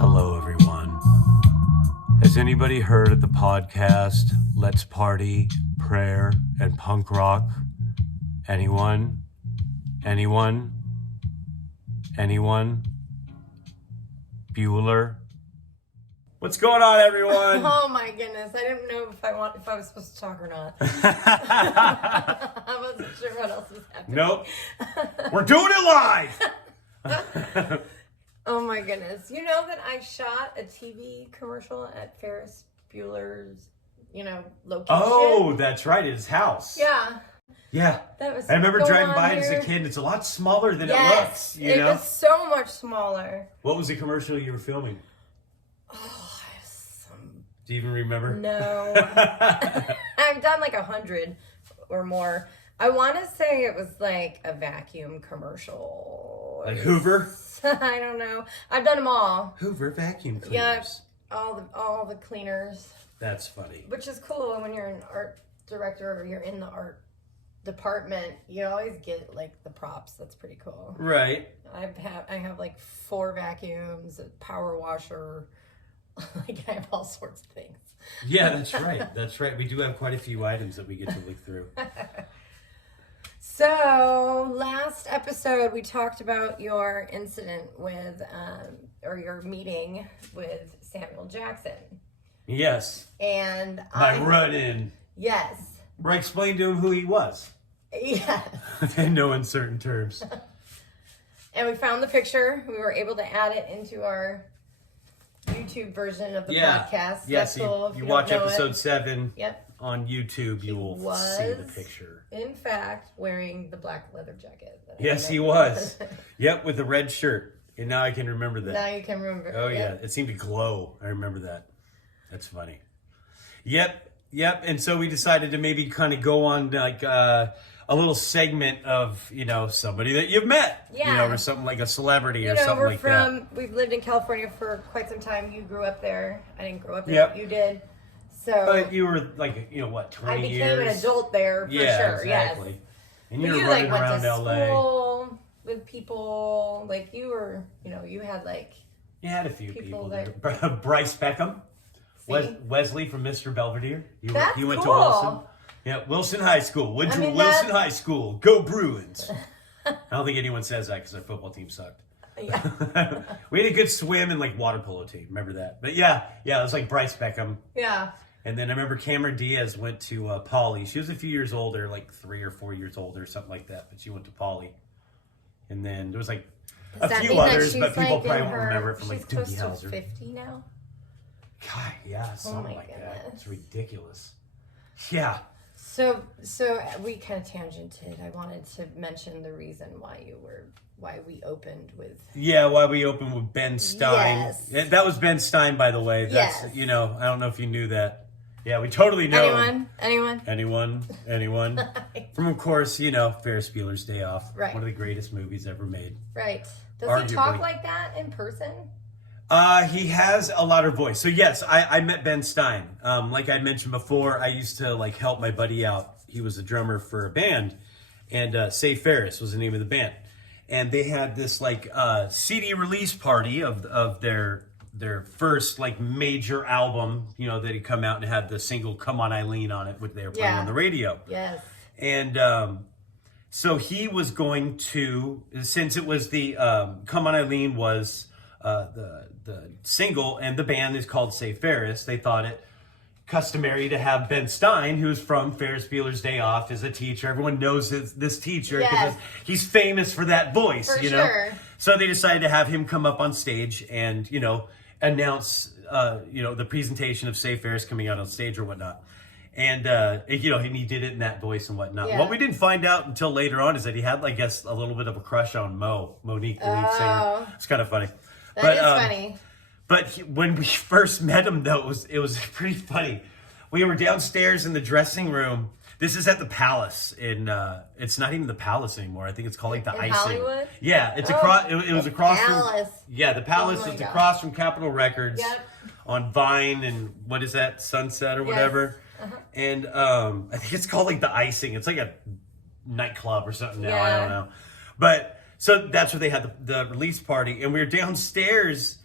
Hello, everyone. Has anybody heard of the podcast Let's Party, Prayer, and Punk Rock? Anyone? Anyone? Anyone? Bueller? What's going on, everyone? Oh my goodness, I didn't know if I was supposed to talk or not. I wasn't sure what else was happening. Nope. We're doing it live! Oh my goodness. You know that I shot a TV commercial at Ferris Bueller's, location? Oh, that's right, his house. Yeah. Yeah. That was I remember driving by it as a here. kid, and it's a lot smaller than it looks, it was so much smaller. What was the commercial you were filming? Oh, Do you even remember? No. I've done like 100 or more. I want to say it was like a vacuum commercial. Like Hoover? I don't know. I've done them all. Hoover vacuum cleaners. Yeah, all the cleaners. That's funny. Which is cool when you're an art director or you're in the art department. You always get like the props. That's pretty cool. Right. I have like 4 vacuums, a power washer. Like I have all sorts of things. Yeah, that's right. That's right. We do have quite a few items that we get to look through. So, last episode we talked about your incident with, or your meeting with Samuel Jackson. Yes. And My run-in. Yes. I explained to him who he was. Yes. In no uncertain terms. And we found the picture. We were able to add it into our YouTube version of the podcast. Yes, That's cool. you watch episode 7 Yep. on YouTube, you will see the picture. In fact, wearing the black leather jacket. Yes, he was. Yep, with the red shirt. And now I can remember that. Now you can remember. Oh, yeah. It seemed to glow. I remember that. That's funny. Yep. And so we decided to maybe kind of go on like a little segment of, somebody that you've met. Yeah. Or something like a celebrity or something like that. We've lived in California for quite some time. You grew up there. I didn't grow up there, Yep. but you did. So But you were like, 20 years? I became an adult there for sure. Exactly. Yes. And But you were you running went around to LA. school with people. Like you were, you had like. You had a few people that- there. Bryce Beckham. See? Wesley from Mr. Belvedere. You That's went to cool. Wilson. Yeah, Wilson High School. Went to Wilson that- High School. Go Bruins. I don't think anyone says that because our football team sucked. Yeah. We had a good swim and like water polo team. Remember that? But yeah, it was like Bryce Beckham. Yeah. And then I remember Cameron Diaz went to Poly. She was a few years older, like 3 or 4 years older, something like that. But she went to Poly. And then there was like a few others, but people probably won't remember it from like Doogie She's close to Howser. 50 now. God, yeah, something my like that. goodness. It's ridiculous. Yeah. So we kind of tangented. I wanted to mention the reason why we opened with. Yeah, why we opened with Ben Stein. Yes. Yeah, that was Ben Stein, by the way. That's, Yes. I don't know if you knew that. Yeah, we totally know. Anyone. From, of course, Ferris Bueller's Day Off. Right. One of the greatest movies ever made. Right. Does Arguably. he talk like that in person? He has a louder voice. So yes, I met Ben Stein. Like I mentioned before, I used to help my buddy out. He was a drummer for a band, and Say Ferris was the name of the band. And they had this CD release party of their first major album, that had come out and had the single "Come On Eileen" on it, which they were playing on the radio. Yes. And so he was going to, since it was the "Come On Eileen" was the single, and the band is called Say Ferris. They thought it customary to have Ben Stein, who's from Ferris Bueller's Day Off, as a teacher. Everyone knows this teacher because he's famous for that voice, For sure. So they decided to have him come up on stage and, announce, the presentation of Say Ferris coming out on stage or whatnot. And, and he did it in that voice and whatnot. Yeah. What we didn't find out until later on is that he had, I guess, a little bit of a crush on Monique, the lead singer. It's kind of funny. That is funny. But when we first met him, though, it was pretty funny. We were downstairs in the dressing room. This is at the Palace it's not even the Palace anymore. I think it's called the Icing. Hollywood? Yeah, it's across. It was across Palace. from. Yeah, the Palace Oh my is God. across from Capitol Records. Yep. On Vine and what is that, Sunset or whatever. Uh-huh. And I think it's called the Icing. It's like a nightclub or something now. I don't know. But so that's where they had the release party, and we were downstairs.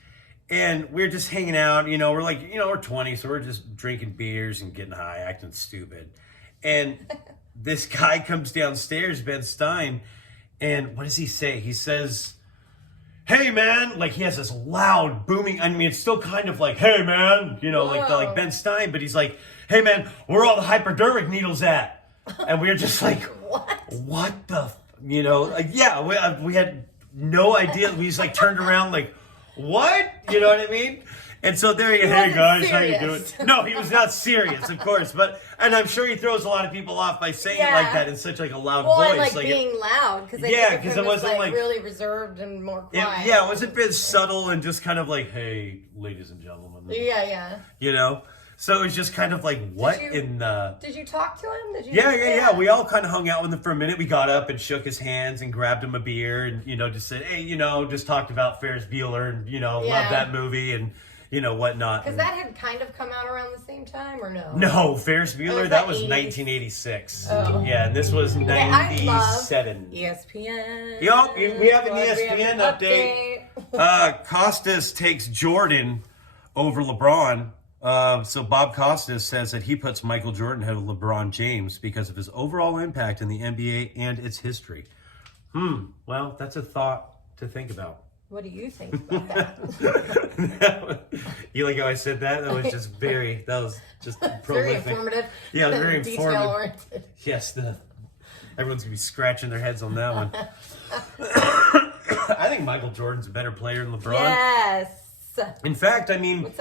And we're just hanging out, we're like, we're 20, so we're just drinking beers and getting high, acting stupid. And this guy comes downstairs, Ben Stein, and what does he say? He says, "Hey, man," like he has this loud, booming, I mean, it's still kind of like, "Hey, man," like Ben Stein, but he's like, "Hey, man, where are all the hypodermic needles at?" And we were just like, what the, we had no idea. We just like turned around like, what? You know what I mean? And so there you go. Hey guys, how you doing? No, he was not serious, of course. And I'm sure he throws a lot of people off by saying it like that in such like a loud voice. And like being loud, because it wasn't like really reserved and more quiet. It wasn't bit subtle and just kind of like, "Hey, ladies and gentlemen." Yeah. So it was just kind of like, what in the... Did you talk to him? Yeah. We all kind of hung out with him for a minute. We got up and shook his hands and grabbed him a beer and, just said, "Hey, just talked about Ferris Bueller and, love that movie and, whatnot." Because that had kind of come out around the same time, or no? No, Ferris Bueller, that was 80s? 1986. Oh. Yeah, and this was 97. ESPN. Yup, we have an ESPN update. Costas takes Jordan over LeBron. So Bob Costas says that he puts Michael Jordan ahead of LeBron James because of his overall impact in the NBA and its history. Well, that's a thought to think about. What do you think about that? You like how I said that? That was just very prolific. Very informative. Yeah, very informative. Detail-oriented. Yes, everyone's going to be scratching their heads on that one. I think Michael Jordan's a better player than LeBron. Yes. In fact, I mean,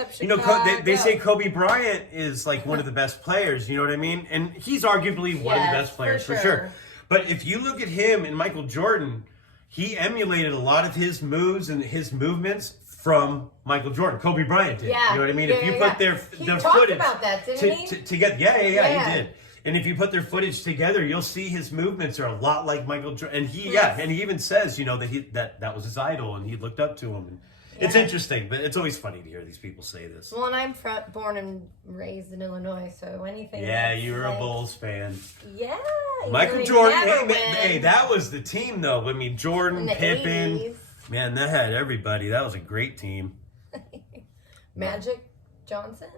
they say Kobe Bryant is like one of the best players, you know what I mean? And he's arguably one of the best players for sure. But if you look at him and Michael Jordan, he emulated a lot of his moves and his movements from Michael Jordan. Kobe Bryant did. Yeah. You know what I mean? If you put their footage about that, didn't he? Together, yeah, he did. And if you put their footage together, you'll see his movements are a lot like Michael Jordan. And he even says, that was his idol and he looked up to him. And it's interesting, but it's always funny to hear these people say this. Well, and I'm born and raised in Illinois, so anything. Yeah, you were a Bulls fan. Yeah. Michael Jordan, hey, that was the team, though. I mean, Jordan, Pippen. 80s. Man, that had everybody. That was a great team. Magic Johnson?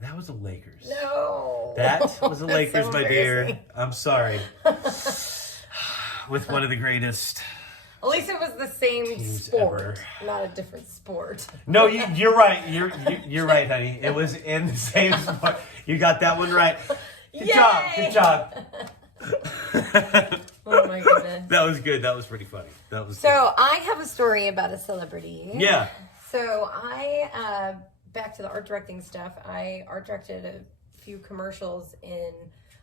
That was the Lakers. No. That was the Lakers, so my dear. I'm sorry. With one of the greatest. At least it was the same sport, not a different sport. No, you're right. You're right, honey. It was in the same sport. You got that one right. Good job. Oh my goodness. That was good. That was pretty funny. So I have a story about a celebrity. Yeah. So I, back to the art directing stuff, I art directed a few commercials in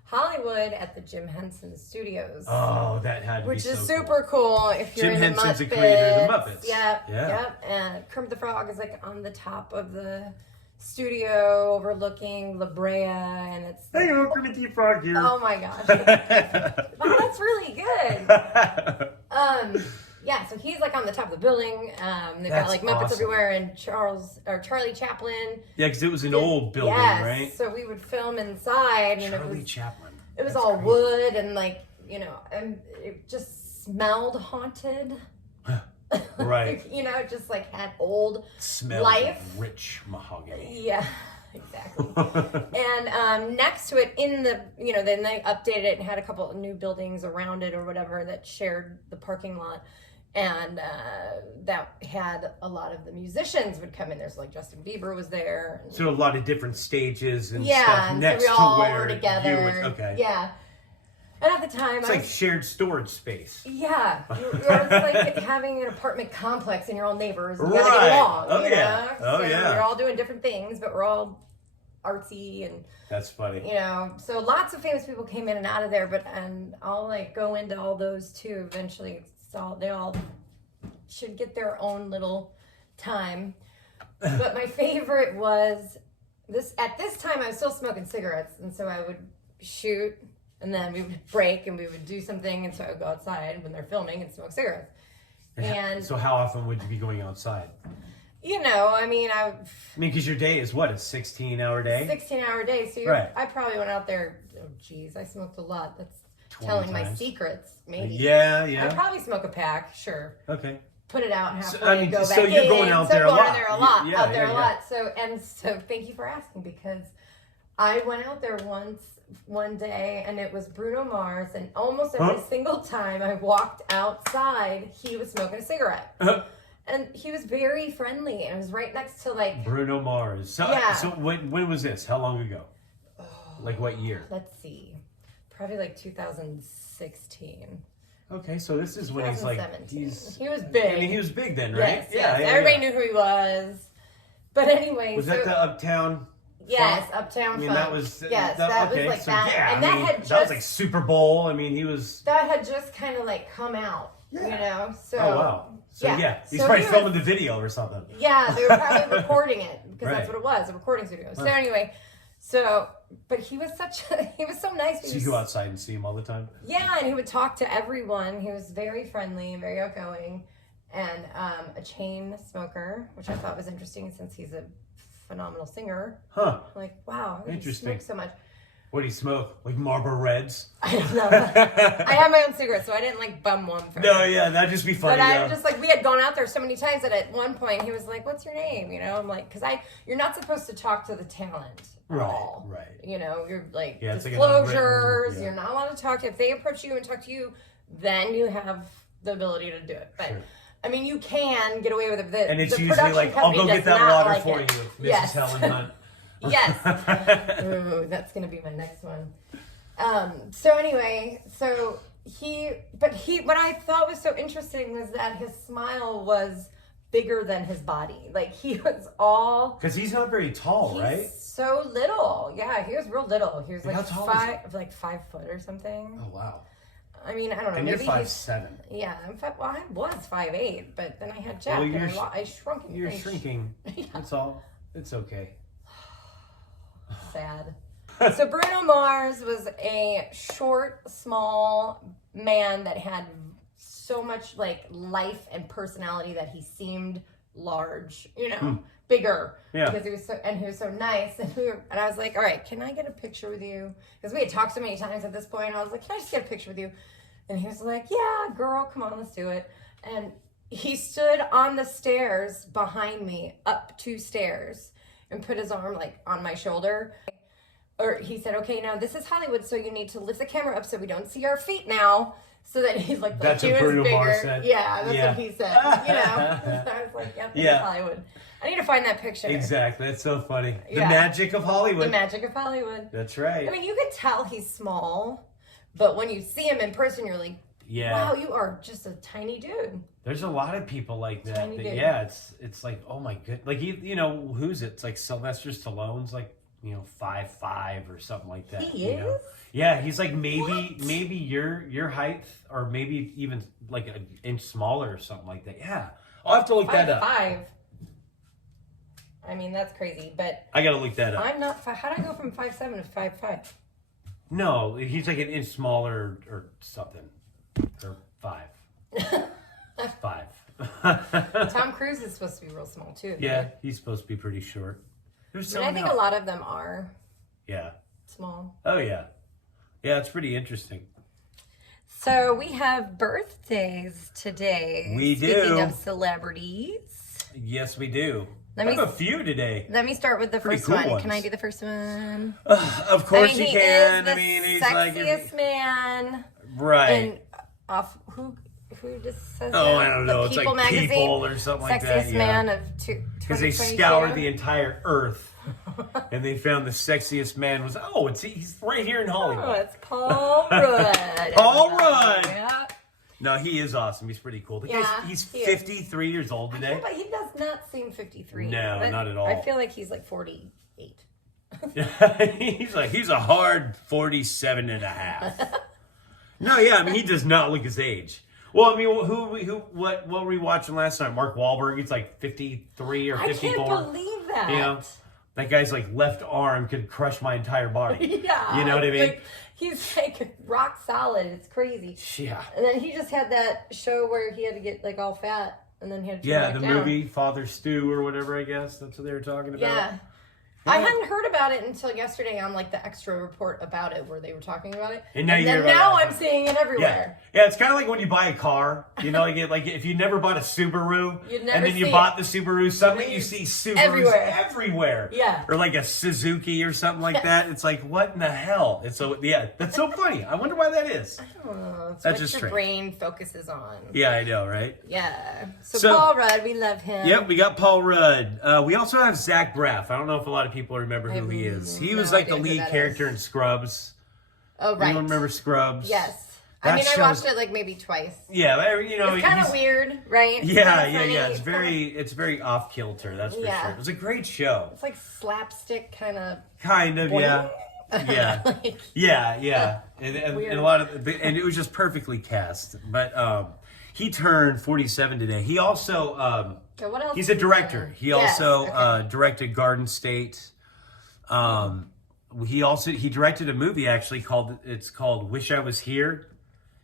Hollywood at the Jim Henson Studios. Oh, that had to which be is so super cool if you're Jim in the Henson's Muppets. the creator of the Muppets. Yep. And Kermit the Frog is like on the top of the studio overlooking La Brea, and it's hey, Kermit the Frog here. Oh my gosh. Wow, that's really good. Yeah, so he's like on the top of the building. They've got like Muppets everywhere, and Charlie Chaplin. Yeah, because it was an old building, right? So we would film inside, and Charlie Chaplin. It was all crazy. Wood and like and it just smelled haunted. Right. It just like had old smelled life, rich mahogany. Yeah. Exactly. And next to it, in the then they updated it and had a couple of new buildings around it or whatever that shared the parking lot, and that had a lot of the musicians would come in there. So like Justin Bieber was there. So a lot of different stages and stuff next so we all to where were together. Okay. Yeah. And at the time, it's like shared storage space. Yeah, it's like having an apartment complex and you're all neighbors. And you gotta get along. We're all doing different things, but we're all artsy and. That's funny. So lots of famous people came in and out of there, and I'll like go into all those too eventually. So they all should get their own little time. But my favorite was this. At this time, I was still smoking cigarettes, and so I would shoot. And then we would break and we would do something, and so I would go outside when they're filming and smoke cigarettes. And so how often would you be going outside? I mean, because your day is what, a 16-hour day? 16-hour day. So I probably went out there. Oh, geez, I smoked a lot. That's telling my secrets, maybe. Yeah. I'd probably smoke a pack, sure. Okay. put it out halfway So, I mean, and go back so you're in. going out So there I'm a going lot. there a lot. Yeah, out there yeah, a yeah. lot. So thank you for asking, because I went out there one day and it was Bruno Mars, and almost every single time I walked outside, he was smoking a cigarette. And he was very friendly, and it was right next to like Bruno Mars. So, Yeah. So when was this? How long ago? Like what year? Let's see, probably like 2016. Okay, so this is when he's like 2017. He was big. I mean, he was big then, right? Yes. Everybody knew who he was. But anyway, Was that the Uptown? Yes, Funk? Uptown I mean, Funk. that was yes, that was like so that, yeah, and I that mean, had that just was like Super Bowl. I mean, he was. that had just kind of like come out, you know. So Oh wow! So yeah, he's So probably he filming was- the video or something. Yeah, they were probably recording it because Right. that's what it was, a recording studio. So anyway, but he was he was so nice. So you go outside and see him all the time. Yeah, and he would talk to everyone. He was very friendly and very outgoing, and a chain smoker, which I thought was interesting since he's a phenomenal singer. Huh? Like, wow, he Interesting. smokes so much. What do you smoke? Like Marlboro Reds? I don't know. I have my own cigarette, so I didn't like bum one for No, him. yeah, that'd just be funny. But I'm though. just like, we had gone out there so many times that at one point he was like, "What's your name?" You know, I'm like, because you're not supposed to talk to the talent at all. Right. You know, you're like Yeah, it's like an disclosures. unwritten- yeah. You're not allowed to talk to. If they approach you and talk to you, then you have the ability to do it. But Sure. I mean, you can get away with it. And it's the usually production like, I'll company go does get that not water like for it. you, Mrs. Yes. Helen Hunt. Yes. Ooh, that's gonna be my next one. So anyway, what I thought was so interesting was that his smile was bigger than his body. Like he was all. Because he's not very tall, He's right? so little. Yeah, he was real little. He was How like tall is he? 5 foot or something. Oh wow! I mean, I don't know. And you're maybe 5'7". Yeah, well, I was 5'8", but then I had Jack, Well, and I shrunk. You're shrinking. That's all. It's okay. Sad. So Bruno Mars was a short, small man that had so much like life and personality that he seemed large, you know, bigger. Yeah. Because he was so nice, and I was like, all right, can I get a picture with you? Because we had talked so many times at this point. I was like, can I just get a picture with you? And he was like, yeah, girl, come on, let's do it. And he stood on the stairs behind me, up 2 stairs, and put his arm like on my shoulder. Or he said, okay, now this is Hollywood, so you need to lift the camera up so we don't see our feet now. So that he's like, That's he what was Bruno bigger. Mars said. Yeah, that's Yeah. what he said. You know, so I was like, yeah, this is Hollywood. I need to find that picture. Exactly. That's so funny. The Yeah. magic of Hollywood. The magic of Hollywood. That's right. I mean, you can tell he's small, but when you see him in person, you're like, Yeah. wow, you are just a tiny dude. There's a lot of people like that. Tiny dude. Yeah, it's like, oh my good. Like you know, who's it? It's like Sylvester Stallone's like, 5'5" or something like that. He you know? is? Yeah, he's like maybe your height, or maybe even like an inch smaller or something like that. Yeah. I'll have to look that up. 5'5". I mean, that's crazy, but I gotta look that up. I'm not. How did I go from 5'7" to 5'5"? No, he's like an inch smaller or something. Or 5. 5. Tom Cruise is supposed to be real small too. Yeah, he's supposed to be pretty short. There's And I think a lot of them are Yeah. small. Oh yeah. Yeah, it's pretty interesting. So we have birthdays today. We Speaking do. of celebrities. Yes, we do. Let I me- have a few today. Let me start with the Pretty first cool one. ones. Can I do the first one? Of course he you can. is the I mean, he's sexiest like man. right. And off who just says that? Oh, I don't know. The It's People like magazine. People or something like that. Sexiest Yeah. man of Because they 2022. scoured the entire earth, and they found the sexiest man was he's right here in Oh, Hollywood. it's Paul Rudd. Paul Rudd. Yeah. No, he is awesome. He's pretty cool. The Yeah, guy's, he's he is. 53 years old Yeah, today. but he does not seem 53. No, But not at all. I feel like he's like 48. he's a hard 47 and a half. No, yeah, I mean, he does not look his age. Well, I mean, what were we watching last night? Mark Wahlberg, he's like 53 or 54. I can't believe that. You know, that guy's like left arm could crush my entire body. Yeah. You know what I mean? Like, he's like rock solid. It's crazy. Yeah. And then he just had that show where he had to get like all fat and then he had to Yeah, turn the back down. movie Father Stew or whatever, I guess. That's what they were talking about. Yeah. I hadn't heard about it until yesterday on like the extra report about it where they were talking about it. And now I'm seeing it everywhere. Yeah, it's kind of like when you buy a car. You know, like if you never bought a Subaru, and then you bought the Subaru, suddenly you see Subarus everywhere. Yeah. Or like a Suzuki or something like that. It's like, what in the hell? It's so that's so funny. I wonder why that is. I don't know. It's That's what just your brain focuses on. Yeah, I know, right? Yeah. So Paul Rudd, we love him. Yep, we got Paul Rudd. We also have Zach Braff. I don't know if a lot of people remember who he is. He was like the lead character in Scrubs. Oh, right. You remember Scrubs? Yes. I watched it like maybe twice. Yeah, you know, it's kind of weird, right? Yeah. It's very off kilter. That's for sure. It was a great show. It's like slapstick kind of. Yeah. Yeah. And a lot of, and it was just perfectly cast. But he turned 47 today. He also what else he's a director. He also directed Garden State. He directed a movie actually called Wish I Was Here.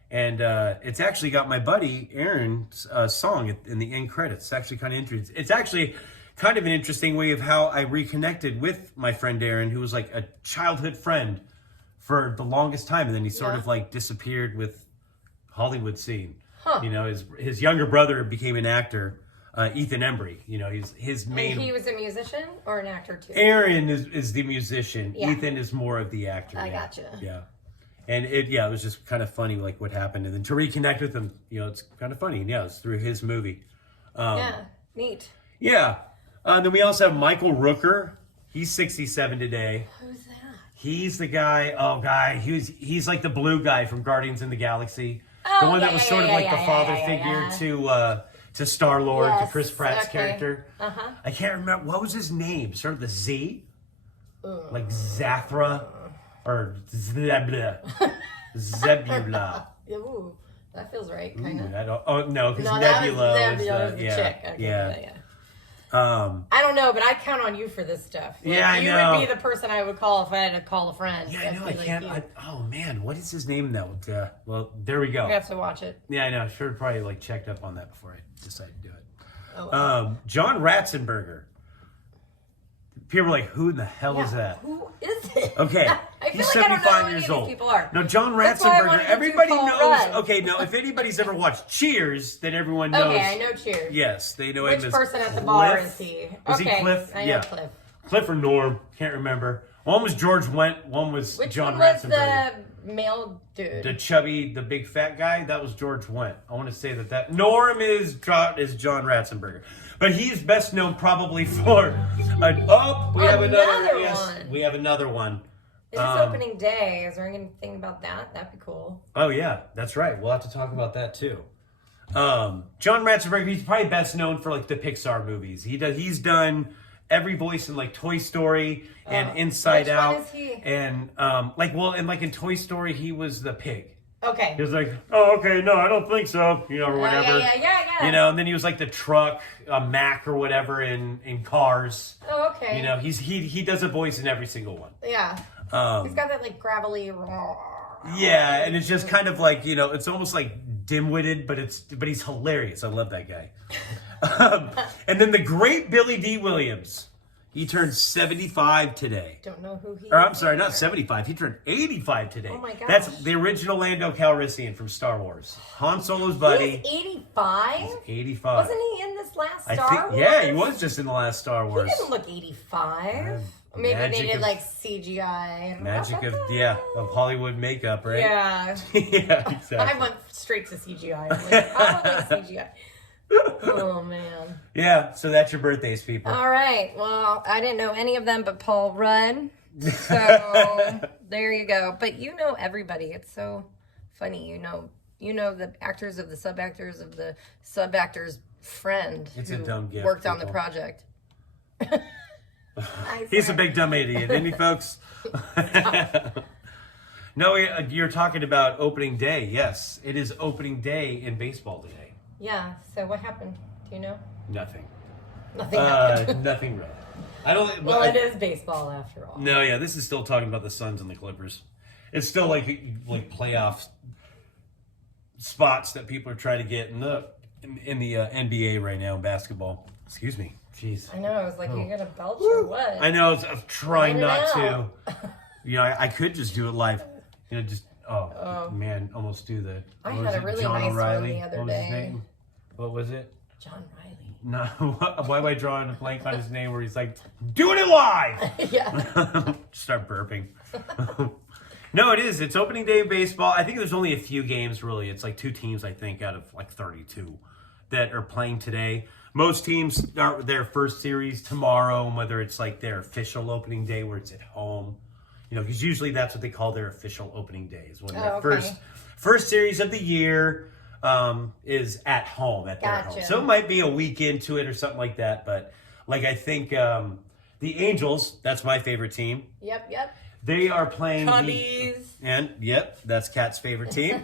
And it's actually got my buddy Aaron's song in the end credits. It's actually kind of interesting. It's actually kind of an interesting way of how I reconnected with my friend Aaron, who was like a childhood friend for the longest time, and then he sort of like disappeared with Hollywood scene. Huh. You know, his younger brother became an actor, Ethan Embry. You know, he's his main. And he was a musician or an actor too. Aaron is the musician. Yeah. Ethan is more of the actor. I gotcha. Yeah. And it was just kind of funny, like what happened, and then to reconnect with him, you know, it's kind of funny. And it's through his movie. Neat. Yeah. Then we also have Michael Rooker. He's 67 today. Who's that? He's the guy. He's like the blue guy from Guardians of the Galaxy. Oh, the one that was sort of like the father figure to Star-Lord, to Chris Pratt's character. I can't remember what was his name. Sort of the Z, like Zathra. Or Zebula. Zebula. Ooh, that feels right, kind of. Oh, no, because Nebula was the chick. Okay, yeah. I don't know, but I count on you for this stuff. Like, I know. You would be the person I would call if I had to call a friend. Yeah, I know. I can't. Oh, man. What is his name, though? Well, there we go. I have to watch it. Yeah, I know. I should have probably like checked up on that before I decided to do it. Oh, wow. John Ratzenberger. People are like, who in the hell is that? Who is it? Okay. I feel He's like 75 I don't know years who old. these people are. No, John Ratzenberger. Everybody knows. Okay, no, if anybody's ever watched Cheers, then everyone knows. Okay, I know Cheers. Yes, they know him as Which person at the Cliff. bar is he? Is he Cliff? I know Cliff. Cliff or Norm, can't remember. One was George Wendt, one was John Which one was Ratzenberger. the male dude? The chubby, the big fat guy, that was George Wendt. I want to say that Norm is John Ratzenberger. But he's best known probably for we have another one. We have another one. It's opening day. Is there anything about that? That'd be cool. Oh yeah, that's right. We'll have to talk about that too. John Ratzenberger, he's probably best known for like the Pixar movies. He's done every voice in like Toy Story and Inside Out. Which one is he? And in Toy Story he was the pig. Okay. He was like, oh, okay, no, I don't think so, you know, or whatever. Yeah. You know, and then he was like the truck, Mac or whatever in Cars. Oh, okay. You know, he does a voice in every single one. Yeah. He's got that like gravelly. Yeah, and it's just kind of like, you know, it's almost like dim-witted, but he's hilarious. I love that guy. And then the great Billy D. Williams. He turned 75 today. Don't know who he is. Or I'm sorry, not 75. He turned 85 today. Oh my gosh. That's the original Lando Calrissian from Star Wars. Han Solo's buddy. He's 85? He's 85. Wasn't he in this last Star Wars? Yeah, he was just in the last Star Wars. He didn't look 85. Maybe they did like CGI. Magic of Hollywood makeup, right? Yeah. Yeah, exactly. I went straight to CGI. I'm like, I don't like CGI. Oh, man. Yeah, so that's your birthdays, people. All right. Well, I didn't know any of them but Paul Rudd. So there you go. But you know everybody. It's so funny. You know the actors of the sub-actor's friend who a dumb gift, worked on the project. He's a big dumb idiot, isn't he, folks? No, you're talking about opening day. Yes, it is opening day in baseball today. Yeah, so what happened? Do you know? Nothing. Nothing happened. Nothing really. I don't. Well, it is baseball after all. No, yeah, this is still talking about the Suns and the Clippers. It's still like playoff spots that people are trying to get in the NBA right now in basketball. Excuse me. Jeez. I know. I was like, you gonna belch or what? I know. I'm trying not to. Out. You know, I could just do it live. You know, just man, almost do the. I had a really John nice O'Reilly? one the other What was his day. name? What was it? John Riley. No, why am I drawing a blank on his name where he's like, doing it live? Yeah. Start burping. No, it is. It's opening day of baseball. I think there's only a few games, really. It's like 2 teams, I think, out of like 32 that are playing today. Most teams start their first series tomorrow, whether it's like their official opening day where it's at home. You know, because usually that's what they call their official opening days. When their first series of the year is at home, at their home. So it might be a week into it or something like that. But like I think the Angels, that's my favorite team. Yep. They are playing that's Kat's favorite team.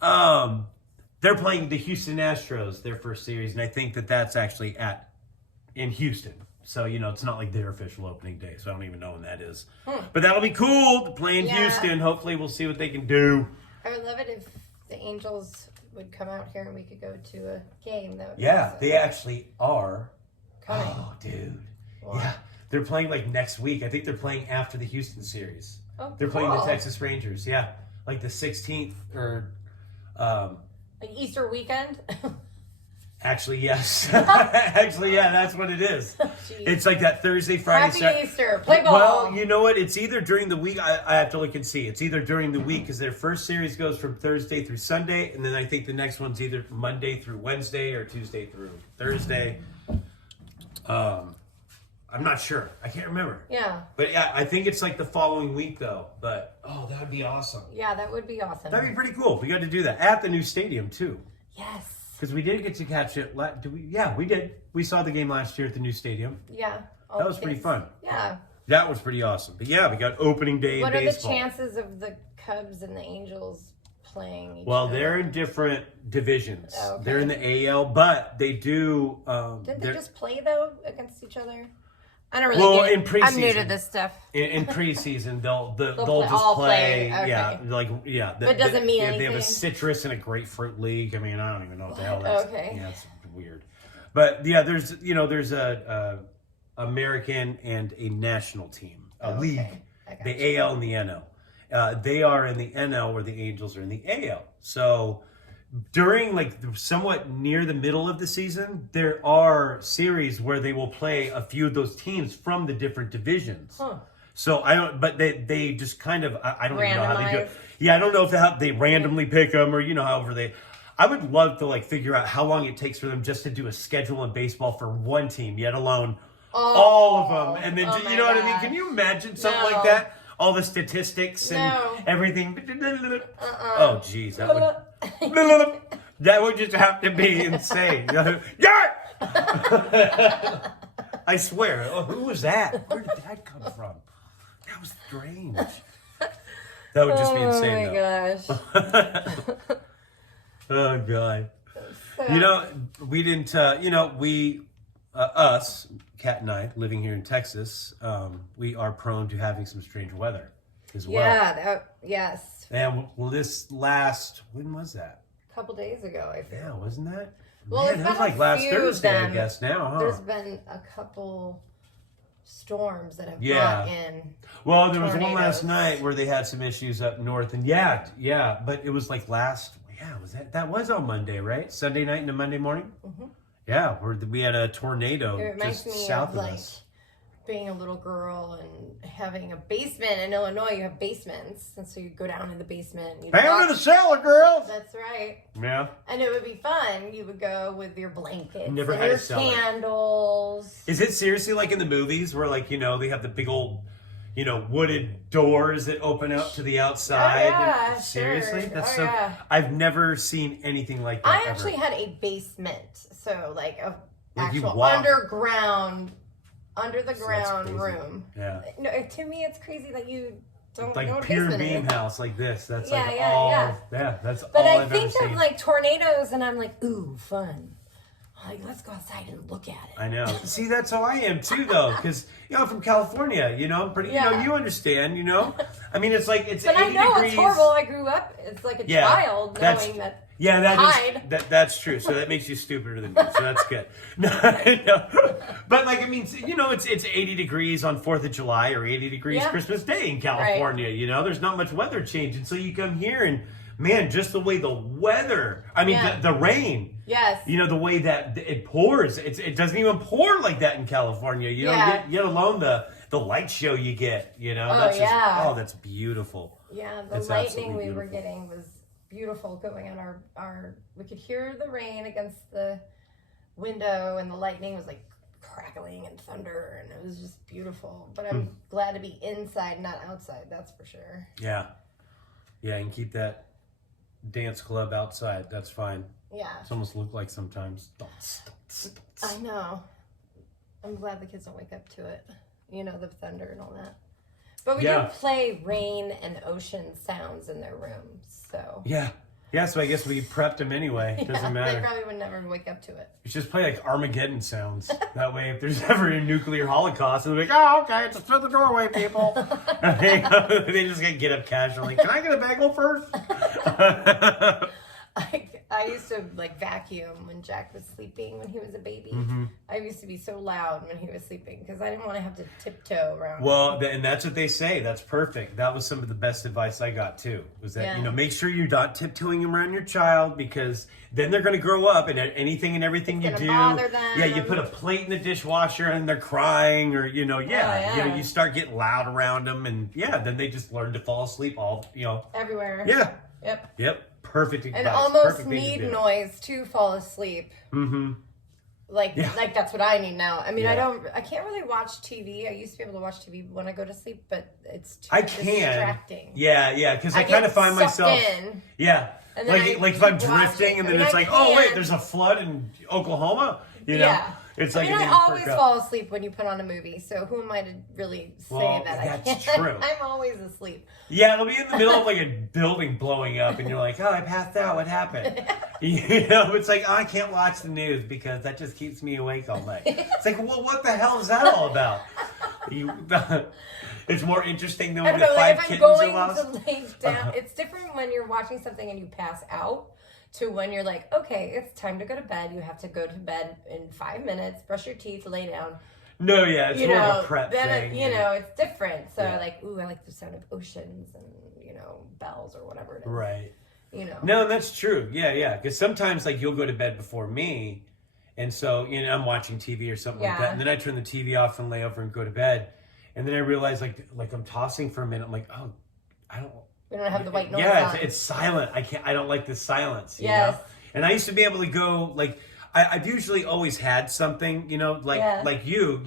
They're playing the Houston Astros, their first series, and I think that's actually in Houston. So, you know, it's not like their official opening day, so I don't even know when that is. But that'll be cool to play in Houston. Hopefully we'll see what they can do. I would love it if the Angels would come out here and we could go to a game. That would be Yeah, awesome. they actually are. Coming. Oh, dude. What? Yeah. They're playing like next week. I think they're playing after the Houston series. Oh, they're playing the cool. Texas Rangers. Yeah. Like the 16th or like Easter weekend? actually, yes. Actually, yeah, that's what it is. It's like that Thursday, Friday, Happy Easter. Play ball. Well, you know what? It's either during the week. I have to look and see. It's either during the week because their first series goes from Thursday through Sunday, and then I think the next one's either Monday through Wednesday or Tuesday through Thursday. I'm not sure. I can't remember. Yeah. But yeah, I think it's like the following week though. But that would be awesome. Yeah, that would be awesome. That'd be pretty cool. We got to do that at the new stadium too. Yes. Because we did get to catch it. Yeah, we did. We saw the game last year at the new stadium. Yeah. That was pretty fun. Yeah. That was pretty awesome. But yeah, we got opening day in baseball. What are the chances of the Cubs and the Angels playing each other? They're in different divisions. Oh, okay. They're in the AL, but they do. Didn't they just play though against each other? I don't really get it. In preseason, I'm new to this stuff. In preseason, they'll just all play. play. Okay. Yeah, But it doesn't mean They anything. have a citrus and a grapefruit league. I mean, I don't even know what the hell that's. Okay. Yeah, it's weird. But yeah, there's a American and a national team, a league, the AL and the NL. They are in the NL where the Angels are in the AL. So during like somewhat near the middle of the season, there are series where they will play a few of those teams from the different divisions. Huh. So I don't, but they just kind of, I don't even know how they do it. Randomized. Yeah, I don't know if they randomly pick them or, however they, I would love to like figure out how long it takes for them just to do a schedule in baseball for one team, yet alone all of them. And then, you know what I mean? Can you imagine something like that? All the statistics and everything. Oh, geez. That would just have to be insane. Yeah! I swear. Oh, who was that? Where did that come from? That was strange. That would just be insane. Oh my gosh. Oh God. We didn't. Us, Kat and I, living here in Texas, we are prone to having some strange weather as well. Yeah. Yes. And when was that? A couple days ago, I feel. Yeah, wasn't that? Well, Man, it's that was been like a last few Thursday, of them. I guess. Now, huh? There's been a couple storms that have Yeah. brought in. Well, there was one tornadoes. last night where they had some issues up north, and yeah, but it was like that was on Monday, right? Sunday night into Monday morning. Mm-hmm. Yeah, we had a tornado It reminds just me south of of like us. being a little girl and having a basement. In Illinois, you have basements, and so you go down in the basement. And Down to the cellar, girls. That's right. Yeah. And it would be fun. You would go with your blankets, Never and had a your cellar. Candles. Is it seriously like in the movies where they have the big old, wooded doors that open up to the outside? Oh, yeah, Seriously? sure. That's Oh, so. yeah. I've never seen anything like that. I ever. actually had a basement, so like a Like you actual walk- under the ground crazy. room. Yeah. No, to me, it's crazy that you don't know Like what a pure basement beam is. house like this. That's Yeah, like yeah, all. yeah. That's But all I I've think ever seen. of like tornadoes, and I'm like, ooh, fun. Like, let's go outside and look at it. I know. See, that's how I am too, though, because I'm from California. I'm pretty. Yeah. You understand. I mean, it's like it's But 80 I know degrees. it's horrible. I grew up. It's like a child knowing that. Yeah, hide. That's true. So that makes you stupider than me. So that's good. No. But like, I mean, you know, it's 80 degrees on 4th of July or 80 degrees Christmas Day in California. Right. You know, there's not much weather change. And so you come here and, man, just the way the weather, I mean, the rain. Yes. You know, the way that it pours. It doesn't even pour like that in California. You know, yet alone the light show you get, you know. That's that's beautiful. Yeah, the lightning we were getting was beautiful going on our we could hear the rain against the window, and the lightning was like crackling and thunder, and it was just beautiful. But I'm glad to be inside, not outside, that's for sure. Yeah, and keep that dance club outside, that's fine. It's almost looked like sometimes. I know. I'm glad the kids don't wake up to it, you know, the thunder and all that. But we do play rain and ocean sounds in their rooms, so. Yeah, so I guess we prepped them anyway. It doesn't matter. They probably would never wake up to it. You should just play like Armageddon sounds. That way, if there's ever a nuclear holocaust, they'll be like, oh, okay, it's through the doorway, people. They just get up casually. Can I get a bagel first? I used to like vacuum when Jack was sleeping when he was a baby. I used to be so loud when he was sleeping because I didn't want to have to tiptoe around. Well, and that's what they say. That's perfect. That was some of the best advice I got too. Was that you know, make sure you're not tiptoeing around your child, because then they're going to grow up and anything and everything you do. Bother them. Yeah, you put a plate in the dishwasher and they're crying, or you know, you know, you start getting loud around them, and then they just learn to fall asleep everywhere. Yep. Perfect advice. And almost need noise to fall asleep. Like that's what I need now. I mean, I can't really watch TV. I used to be able to watch TV when I go to sleep, but it's too distracting. Yeah, because I kind of find myself in. And like if I'm drifting and then it's like, oh wait, there's a flood in Oklahoma. You know? It's like I always fall asleep when you put on a movie, so who am I to really say that I can't? That's true. I'm always asleep. Yeah, it'll be in the middle of like a building blowing up, and you're like, oh, I passed out. What happened? You know, it's like, oh, I can't watch the news because that just keeps me awake all night. It's like, well, what the hell is that all about? It's more interesting than when the 5 kittens are lost. To lay down, it's different when you're watching something and you pass out, to when you're like, okay, it's time to go to bed. You have to go to bed in 5 minutes, brush your teeth, lay down. No, it's more of a prep thing. It's like So like, ooh, I like the sound of oceans and, bells or whatever it is. Right. No, that's true. Yeah. Because sometimes like you'll go to bed before me, and so, I'm watching TV or something like that, and then I turn the TV off and lay over and go to bed. And then I realize like I'm tossing for a minute. I'm like, oh, we don't have the white noise on. It's silent. I don't like the silence, you know? And I used to be able to go, like, I've usually always had something, like you,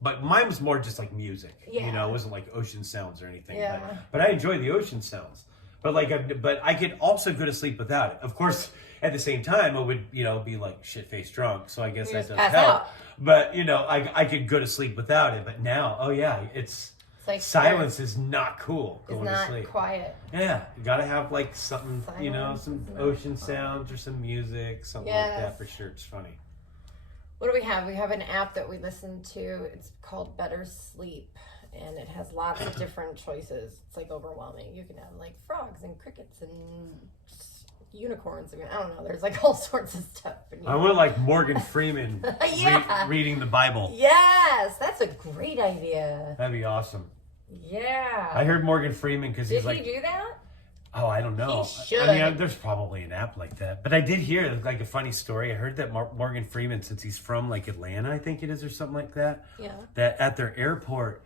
but mine was more just like music, it wasn't like ocean sounds or anything. But I enjoy the ocean sounds. But I could also go to sleep without it. Of course, at the same time, I would, be like shit-faced drunk. So I guess that does help. But, I could go to sleep without it. But now, it's like silence is not cool going to sleep. It's not quiet. Yeah, you gotta have like something, some ocean sounds or some music, something like that for sure. It's funny. What do we have? We have an app that we listen to. It's called Better Sleep, and it has lots of different choices. It's like overwhelming. You can have like frogs and crickets and unicorns. I mean, I don't know. There's like all sorts of stuff. I would like Morgan Freeman reading the Bible. Yes, that's a great idea. That'd be awesome. Yeah. I heard Morgan Freeman because he's like... Did he do that? Oh, I don't know. He should. I mean, there's probably an app like that. But I did hear like a funny story. I heard that Morgan Freeman, since he's from like Atlanta, I think it is, or something like that. Yeah. That at their airport,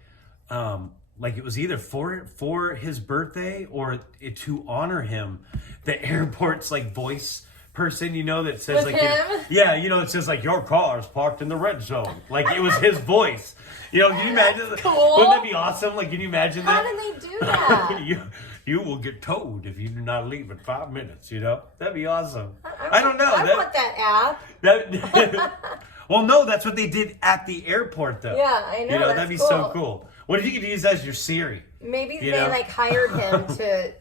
like it was either for his birthday or to honor him, the airport's like voice person, that says with like him? It says like your car is parked in the red zone. Like it was his voice. Can you imagine? Cool. Wouldn't that be awesome? Like, can you imagine How that? How did they do that? You will get towed if you do not leave in 5 minutes. That'd be awesome. I don't know. I want that app. Well, no, that's what they did at the airport, though. Yeah, I know. That's that'd be cool. so cool. What if you could use that as your Siri? Maybe they like hired him to.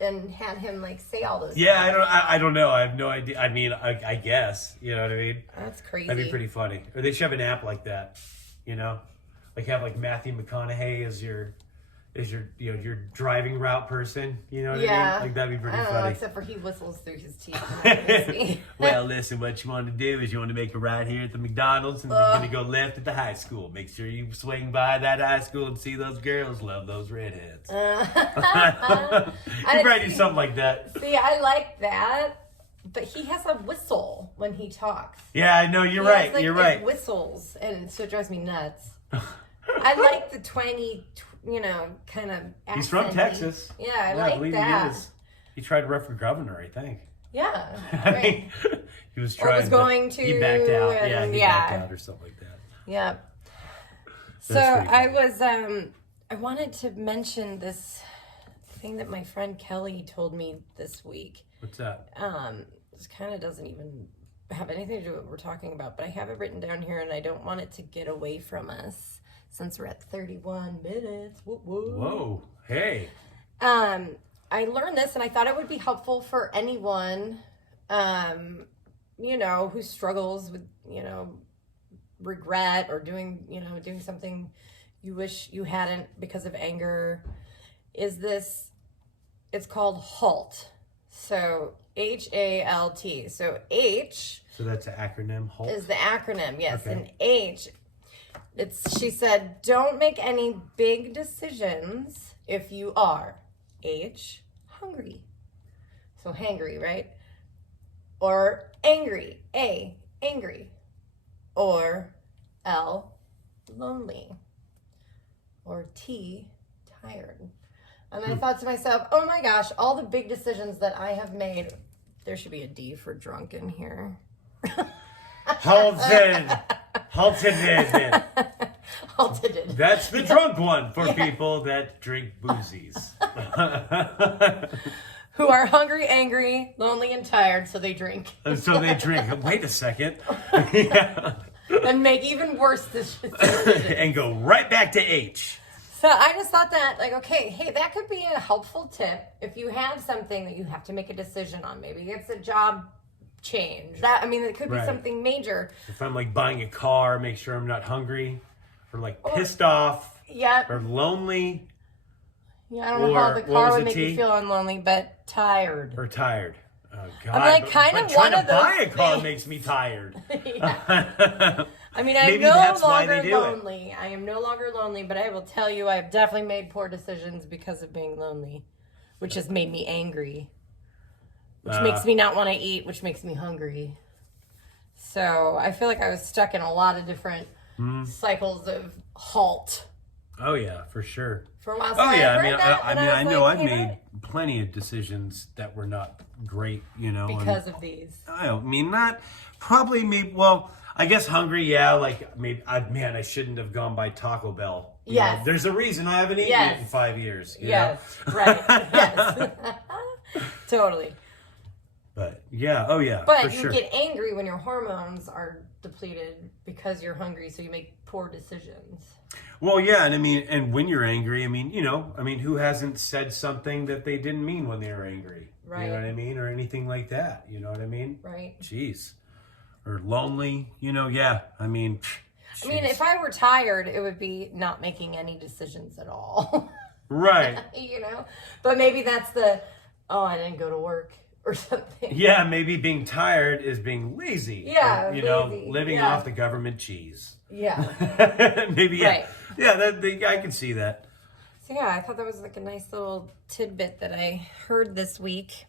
And had him like say all those. Yeah, things. I don't know. I have no idea. I mean, I guess you know what I mean. That's crazy. That'd be pretty funny. Or they should have an app like that. Like have like Matthew McConaughey as your is your driving route person. You know what I Yeah. mean? Like that'd be pretty I don't funny. know, except for he whistles through his teeth. When he misses me. Well, listen, what you want to do is you want to make a ride here at the McDonald's and you're going to go left at the high school. Make sure you swing by that high school and see those girls love those redheads. You probably do something like that. See, I like that, but he has a whistle when he talks. Yeah, I know, you're He right, has, like, you're it right. whistles, and so it drives me nuts. I like the twangy, kind of accent. He's from Texas. Yeah, I I like believe that. he is. He tried to run for governor, I think. Yeah, I right. mean, he was Or trying was going to, He backed out. Yeah, and- he backed out or something like that. Yeah. So That's pretty I was, I wanted to mention this thing that my friend Kelly told me this week. What's that? This kind of doesn't even have anything to do with what we're talking about, but I have it written down here and I don't want it to get away from us since we're at 31 minutes. Woo woo. Whoa. Hey. I learned this and I thought it would be helpful for anyone, who struggles with, regret or doing something you wish you hadn't because of anger. It's called HALT. So HALT. So H. So that's an acronym, HALT? Is the acronym, yes. Okay. And H, she said, don't make any big decisions if you are H, hungry. So hangry, right? Or angry, A, angry. Or L, lonely. Or T, tired. And I thought to myself, oh my gosh, all the big decisions that I have made, there should be a D for drunk in here. Halted. Halted. Halted. That's the drunk one for people that drink boozies. Who are hungry, angry, lonely, and tired, so they drink. And so they drink. Wait a second. Yeah. And make even worse decisions. And go right back to H. So I just thought that, hey, that could be a helpful tip if you have something that you have to make a decision on. Maybe it's a job change. It could be Right. something major. If I'm buying a car, make sure I'm not hungry or pissed off Yeah. or lonely Yeah, I don't know how the what car was would the make T? you feel unlonely, but tired. or tired. Oh, God. I'm But kind of trying one to of buy those a car things. makes me tired. Yeah. I'm Maybe no that's why longer they do it. lonely. I am no longer lonely, but I will tell you, I've definitely made poor decisions because of being lonely, which has made me angry, which makes me not want to eat, which makes me hungry. So I feel like I was stuck in a lot of different cycles of halt Oh, yeah, for sure. for a while. So Oh, yeah. I I know I've hey, made plenty of decisions that were not great, and- because of these. I guess hungry, yeah. Maybe, I shouldn't have gone by Taco Bell. You Yes. know, there's a reason I haven't eaten Yes. it in 5 years. you know? Yes, right. Yes. Totally. But, yeah, oh, yeah, But for you sure. get angry when your hormones are depleted because you're hungry, so you make poor decisions. Well, yeah, and when you're angry, who hasn't said something that they didn't mean when they were angry? Right. You know what I mean? Or anything like that. You know what I mean? Right. Jeez. Or lonely, yeah. If I were tired, it would be not making any decisions at all. Right. But maybe that's I didn't go to work or something. Yeah, maybe being tired is being lazy. Yeah, Or, lazy, living yeah. off the government cheese. Yeah. Maybe, yeah. Right. Yeah, I can see that. So yeah, I thought that was a nice little tidbit that I heard this week.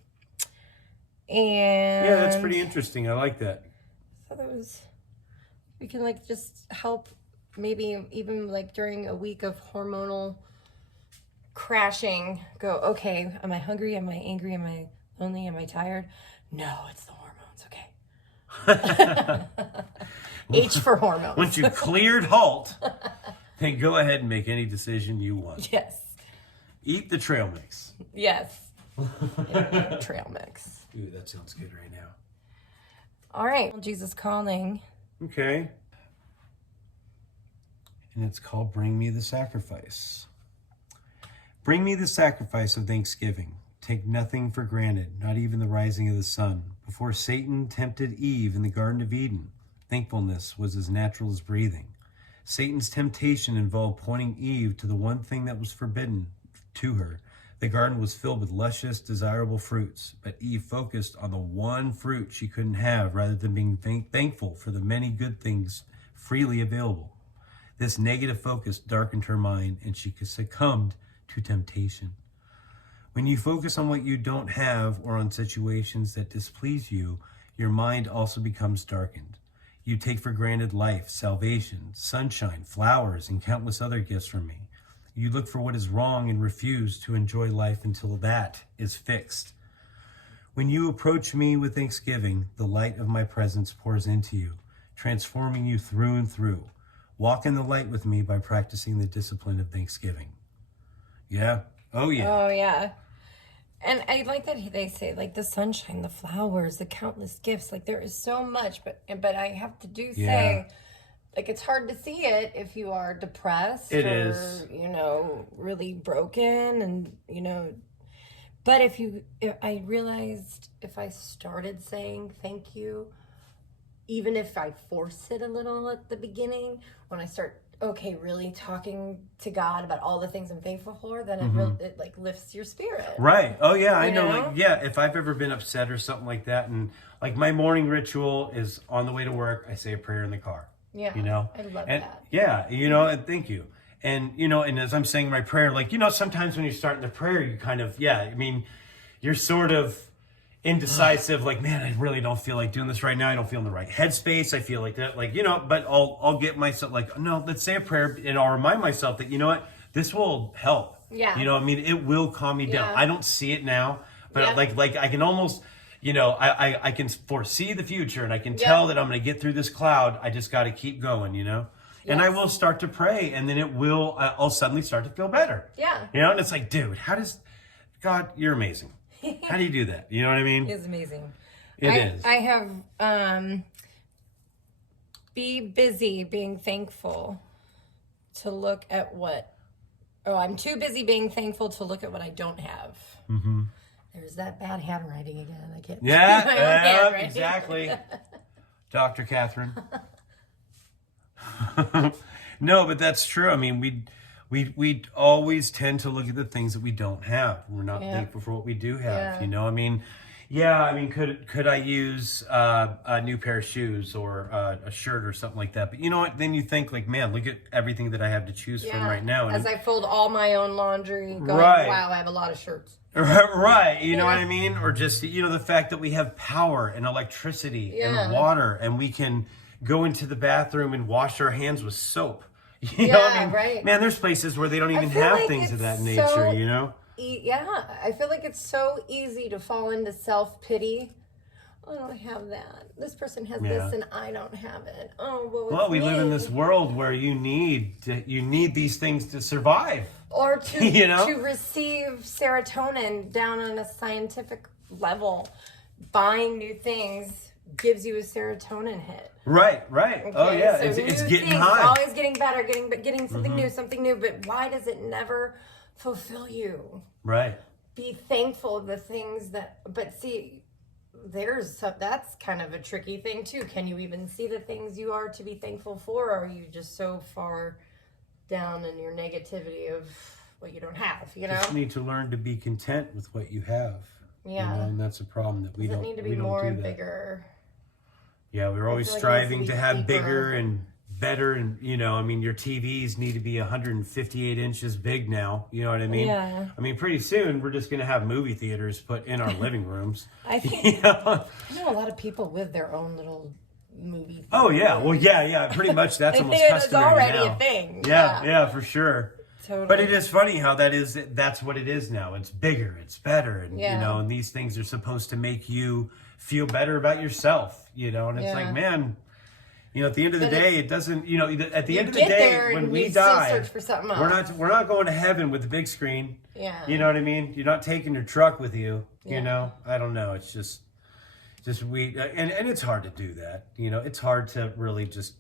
And Yeah, that's pretty interesting. I like that. So we can just help maybe even during a week of hormonal crashing, go, okay, am I hungry? Am I angry? Am I lonely? Am I tired? No, it's the hormones, okay. H for hormones. Once you cleared HALT, then go ahead and make any decision you want. Yes. Eat the trail mix. Yes. Trail mix. Ooh, that sounds good right now. All right. Jesus Calling. Okay. And it's called Bring Me the Sacrifice. Bring me the sacrifice of thanksgiving. Take nothing for granted, not even the rising of the sun. Before Satan tempted Eve in the Garden of Eden, thankfulness was as natural as breathing. Satan's temptation involved pointing Eve to the one thing that was forbidden, to her. The garden was filled with luscious, desirable fruits, but Eve focused on the one fruit she couldn't have rather than being thankful for the many good things freely available. This negative focus darkened her mind, and she succumbed to temptation. When you focus on what you don't have or on situations that displease you, your mind also becomes darkened. You take for granted life, salvation, sunshine, flowers, and countless other gifts from me. You look for what is wrong and refuse to enjoy life until that is fixed. When you approach me with thanksgiving, the light of my presence pours into you, transforming you through and through. Walk in the light with me by practicing the discipline of thanksgiving. Yeah. Oh, yeah. Oh, yeah. And I like that they say, like, the sunshine, the flowers, the countless gifts. Like, there is so much, but I have to say, like, it's hard to see it if you are depressed you know, really broken and, but if I realized if I started saying thank you, even if I force it a little at the beginning, when I start, really talking to God about all the things I'm thankful for, then it like lifts your spirit. Right. Oh, yeah. I know. Like, yeah, if I've ever been upset or something like that, and like my morning ritual is on the way to work, I say a prayer in the car. Yeah. I love that. Yeah. And thank you. And, and as I'm saying my prayer, like, sometimes when you're starting the prayer, you kind of, you're sort of indecisive, like, man, I really don't feel like doing this right now. I don't feel in the right headspace. I feel like that, like, but I'll get myself like, no, let's say a prayer, and I'll remind myself that, this will help. Yeah. It will calm me down. I don't see it now, but like I can almost, I can foresee the future, and I can tell that I'm going to get through this cloud. I just got to keep going, and I will start to pray, and then I'll suddenly start to feel better. Yeah. And it's like, dude, God, you're amazing. How do you do that? You know what I mean? It's amazing. It is. I have be busy being thankful to look at I'm too busy being thankful to look at what I don't have. Mm-hmm. There's that bad handwriting again. I can't. Yeah, exactly. Dr. Catherine. No, but that's true. I mean, we always tend to look at the things that we don't have. We're not thankful for what we do have. Could I use a new pair of shoes or a shirt or something like that? But you know what? Then you think like, man, look at everything that I have to choose from right now. And as I fold all my own laundry, going, wow, I have a lot of shirts. Right, you know what I mean? Or just, the fact that we have power and electricity and water, and we can go into the bathroom and wash our hands with soap. You know what I mean? Right. Man, there's places where they don't even have things of that nature, Yeah, I feel like it's so easy to fall into self-pity. I don't have that. This person has this and I don't have it. Oh, well, we live in this world where you need these things to survive. Or to to receive serotonin down on a scientific level. Buying new things gives you a serotonin hit. Right. Okay, oh yeah, so it's getting things, high. Always getting better, getting something new. But why does it never fulfill you? Right. Be thankful of the things but see, that's kind of a tricky thing too. Can you even see the things you are to be thankful for, or are you just so far down in your negativity of what you don't have? You just need to learn to be content with what you have. Yeah, and that's a problem that we don't. Does it need to be more and bigger? Yeah, we're always striving to have bigger and better, and your TVs need to be 158 inches big now. You know what I mean? Yeah. I mean, pretty soon we're just going to have movie theaters put in our living rooms. I think I know a lot of people with their own little movie theater. Oh yeah, well yeah, pretty much that's almost customary now. It's already a thing. Yeah, for sure. Totally. But it is funny how that's what it is now. It's bigger, it's better, and and these things are supposed to make you feel better about yourself, and it's like, man, at the end of the day, it doesn't, at the end of the day, when we die, search for something else. we're not going to heaven with the big screen. Yeah. You know what I mean? You're not taking your truck with you, I don't know. It's just and it's hard to do that. It's hard to really just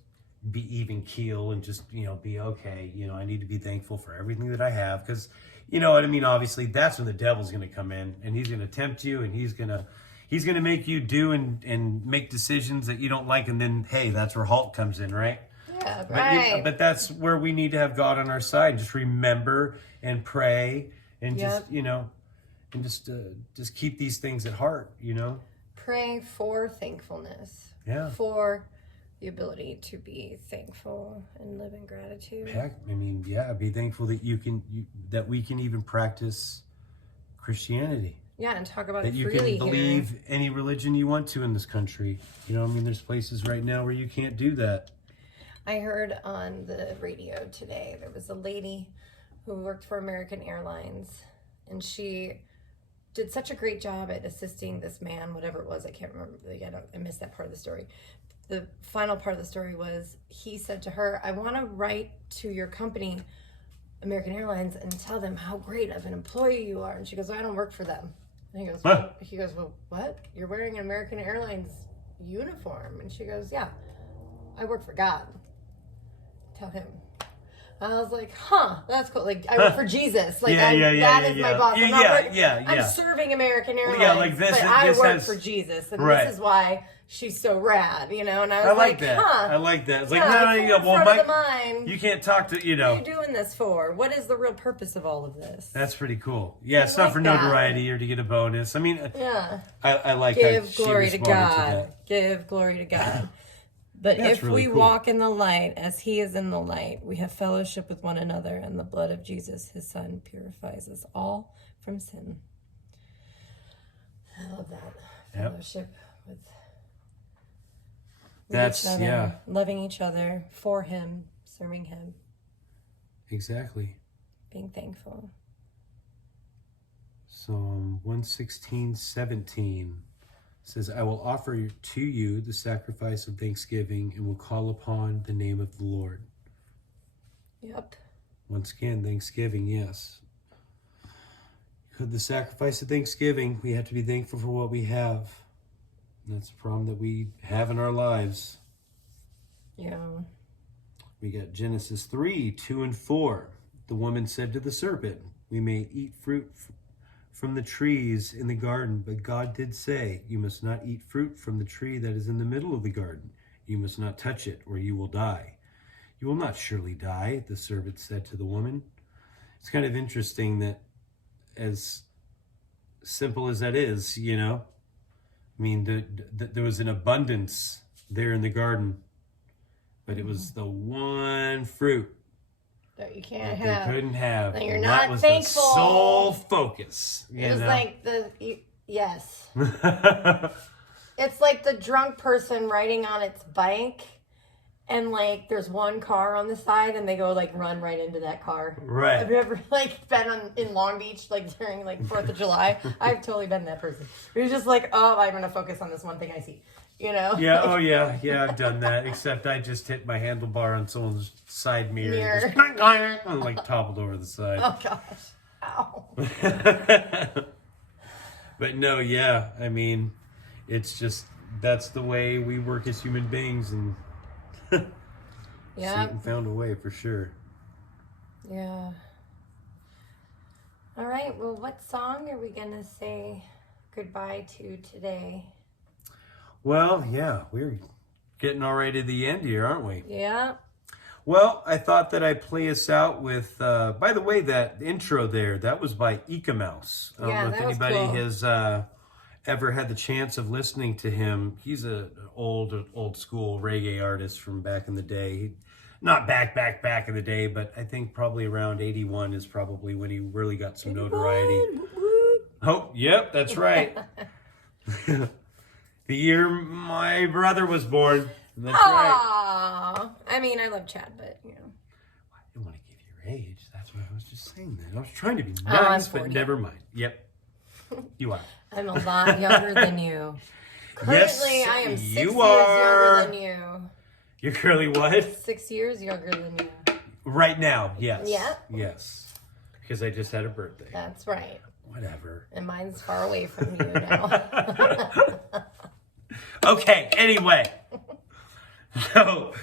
be even keel and just, be okay. I need to be thankful for everything that I have, because, you know what I mean? Obviously, that's when the devil's going to come in, and he's going to tempt you, and he's going to make you do and make decisions that you don't like, and then, hey, that's where HALT comes in, right? Yeah, right. But that's where we need to have God on our side. Just remember and pray and Yep. just, and just keep these things at heart, Pray for thankfulness. Yeah. For the ability to be thankful and live in gratitude. Heck, I mean, yeah, be thankful that that we can even practice Christianity. Yeah, and talk about That it you freely can believe any religion you want to in this country. There's places right now where you can't do that. I heard on the radio today, there was a lady who worked for American Airlines, and she did such a great job at assisting this man, whatever it was, I can't remember, I missed that part of the story. The final part of the story was, he said to her, I want to write to your company, American Airlines, and tell them how great of an employee you are. And she goes, I don't work for them. And he goes, well, what? You're wearing an American Airlines uniform? And she goes, yeah, I work for God. Tell him. I was like, that's cool. Like, I work for Jesus. Like, that is my boss. I'm serving American Airlines, but I work for Jesus. And this is why she's so rad, And I was like that. I like that. It's like, you can't talk to, What are you doing this for? What is the real purpose of all of this? That's pretty cool. Yeah, it's not for notoriety or to get a bonus. I mean, I like how she glory to responded God. to that. Give glory to God. But if we walk in the light as he is in the light, we have fellowship with one another, and the blood of Jesus, his son, purifies us all from sin. I love that. Fellowship with each other, loving each other, for him, serving him. Exactly. Being thankful. Psalm 116:17 says, I will offer to you the sacrifice of thanksgiving and will call upon the name of the Lord. Yep. Once again, thanksgiving, yes. The sacrifice of thanksgiving, we have to be thankful for what we have. And that's a problem that we have in our lives. Yeah. We got Genesis 3:2-4. The woman said to the serpent, we may eat fruit from the trees in the garden, but God did say, you must not eat fruit from the tree that is in the middle of the garden. You must not touch it, or you will die. You will not surely die, the serpent said to the woman. It's kind of interesting that, as simple as that is, I mean, there was an abundance there in the garden, but it was the one fruit that you can't have. They couldn't have. That you're not that was thankful. The sole focus. It was like yes. It's like the drunk person riding on its bike, and like there's one car on the side, and they go like run right into that car. Right. Have you ever like been in Long Beach like during like 4th of July? I've totally been that person. Who's just like, oh, I'm gonna focus on this one thing I see. Yeah, oh yeah, I've done that, except I just hit my handlebar on someone's side mirror. And like toppled over the side. Oh gosh. Ow. But no, yeah, I mean, it's just, that's the way we work as human beings, and Satan found a way for sure. Yeah. All right, well, what song are we gonna say goodbye to today? Well, yeah, we're getting already to the end here, aren't we? Yeah. Well, I thought that I'd play us out with, by the way, that intro there, that was by Mouse. I don't know if anybody has ever had the chance of listening to him. He's an old school reggae artist from back in the day. Not back in the day, but I think probably around 81 is probably when he really got some notoriety. Oh, yep, that's right. The year my brother was born. That's right. I mean, I love Chad, but I didn't want to give your age. That's why I was just saying that. I was trying to be nice, but never mind. Yep, you are. I'm a lot younger than you. Currently, I am 6 years are. Younger than you. You're currently what? 6 years younger than you. Right now, yes. Yeah. Yes. Because I just had a birthday. That's right. Whatever. And mine's far away from you now. Okay. Anyway. So,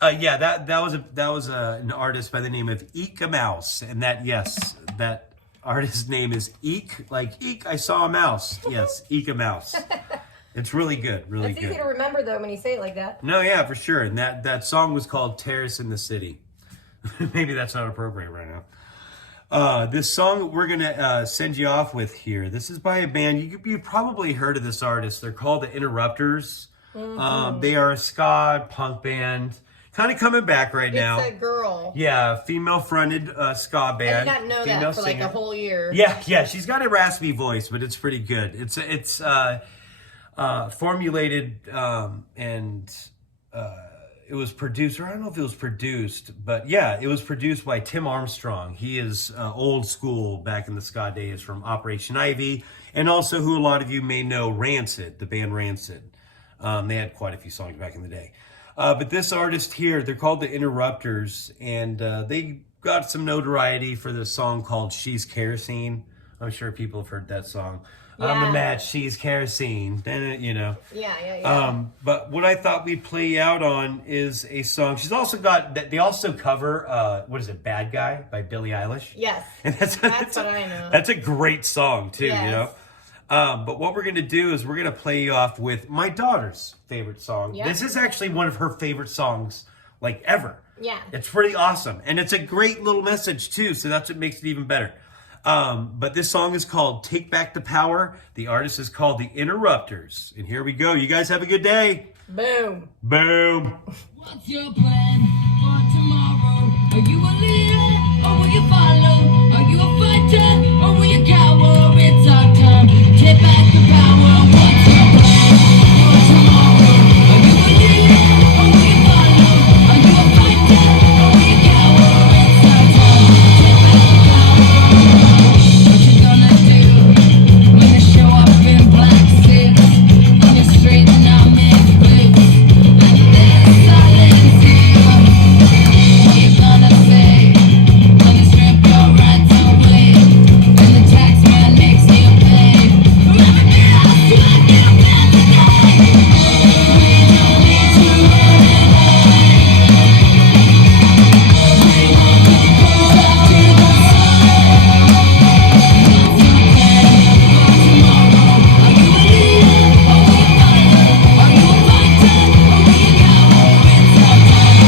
that was an artist by the name of Mouse, and that artist's name is Eek, like Eek. I saw a mouse. Yes, Mouse. It's really good, really good. It's easy to remember though when you say it like that. No, yeah, for sure. And that song was called "Terrace in the City." Maybe that's not appropriate right now. This song we're gonna send you off with here. This is by a band you probably heard of this artist. They're called the Interrupters. They are a ska punk band, kind of coming back right now. It's a girl. Yeah, female-fronted ska band. I did not know female that for singer. like a whole year. Yeah. She's got a raspy voice, but it's pretty good. It's formulated and it was produced, or I don't know if it was produced, but yeah, it was produced by Tim Armstrong. He is old school back in the ska days from Operation Ivy, and also who a lot of you may know, Rancid, the band Rancid. They had quite a few songs back in the day. But this artist here, they're called the Interrupters, and they got some notoriety for this song called She's Kerosene. I'm sure people have heard that song. I'm the match, she's kerosene. You know. Yeah. But what I thought we'd play out on is a song. She's also got that. They also cover what is it, "Bad Guy" by Billie Eilish. Yes. And that's what I know. That's a great song too. Yes. You know. But what we're gonna do is we're gonna play you off with my daughter's favorite song. Yep. This is actually one of her favorite songs, like ever. Yeah. It's pretty awesome, and it's a great little message too. So that's what makes it even better. But this song is called "Take Back the Power." The artist is called the Interrupters. And here we go. You guys have a good day. Boom. Boom. What's your plan for tomorrow? Are you a leader or will you follow? Are you a fighter or will you cower? It's our time. Take back the power. What's your plan for tomorrow? Are you a leader or will you follow? Are you a fighter or will you cower? It's our time. Take back the power. What you gonna do when you show up in black suits on your street and I'm in blue? And there's silence here. What you gonna say when they strip your rights away and the taxman makes you pay for everything else you have given today? We don't need to run away. We won't be pushed off to the side. What's your plan for tomorrow? Are you a leader or will you follow? Are you a fighter or will you cower? It's our time.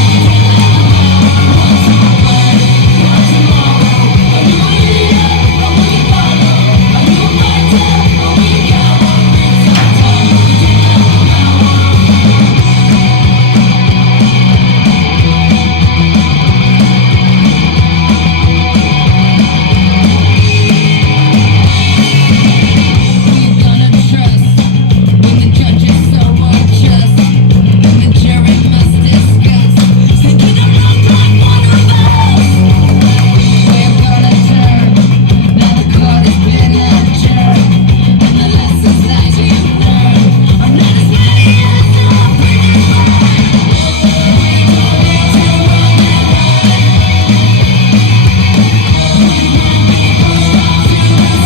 What's your plan for tomorrow? Are you a leader or will you follow? Are you a fighter or will you cower? It's our time. Take back the power. Who you gonna trust when the judge is so unjust and the jury must discuss? Thinking the wrong right one of us. We're gonna turn. Now the court has been adjourned, and the lessons that you've learned are not as many as the previous one. We don't need to run away. We won't be pushed off to the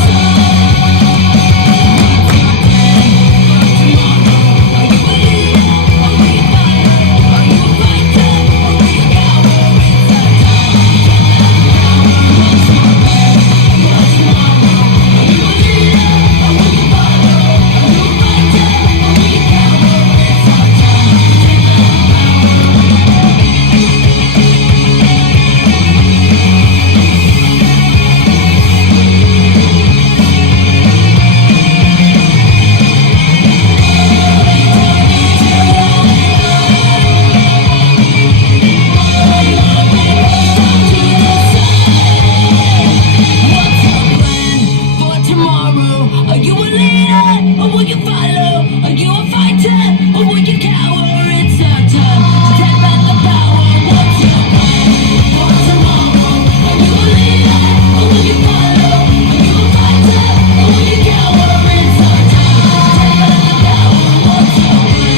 side. What's your plan for tomorrow? Are you a leader or will you follow? Are you a fighter or will you cower? It's our time to take back the power. What's your plan for tomorrow? Are you a leader or will you follow? Are you a fighter or will you cower? It's our time to take back the power. What's your plan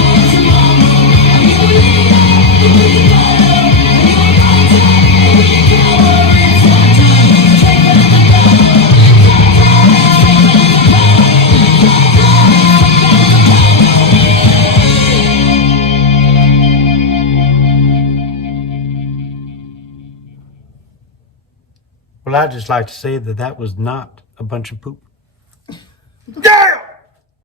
for tomorrow? Are you a leader or will you follow? Are you a fighter or will you cower? It's our time to take back the power. Well, I'd just like to say that was not a bunch of poop.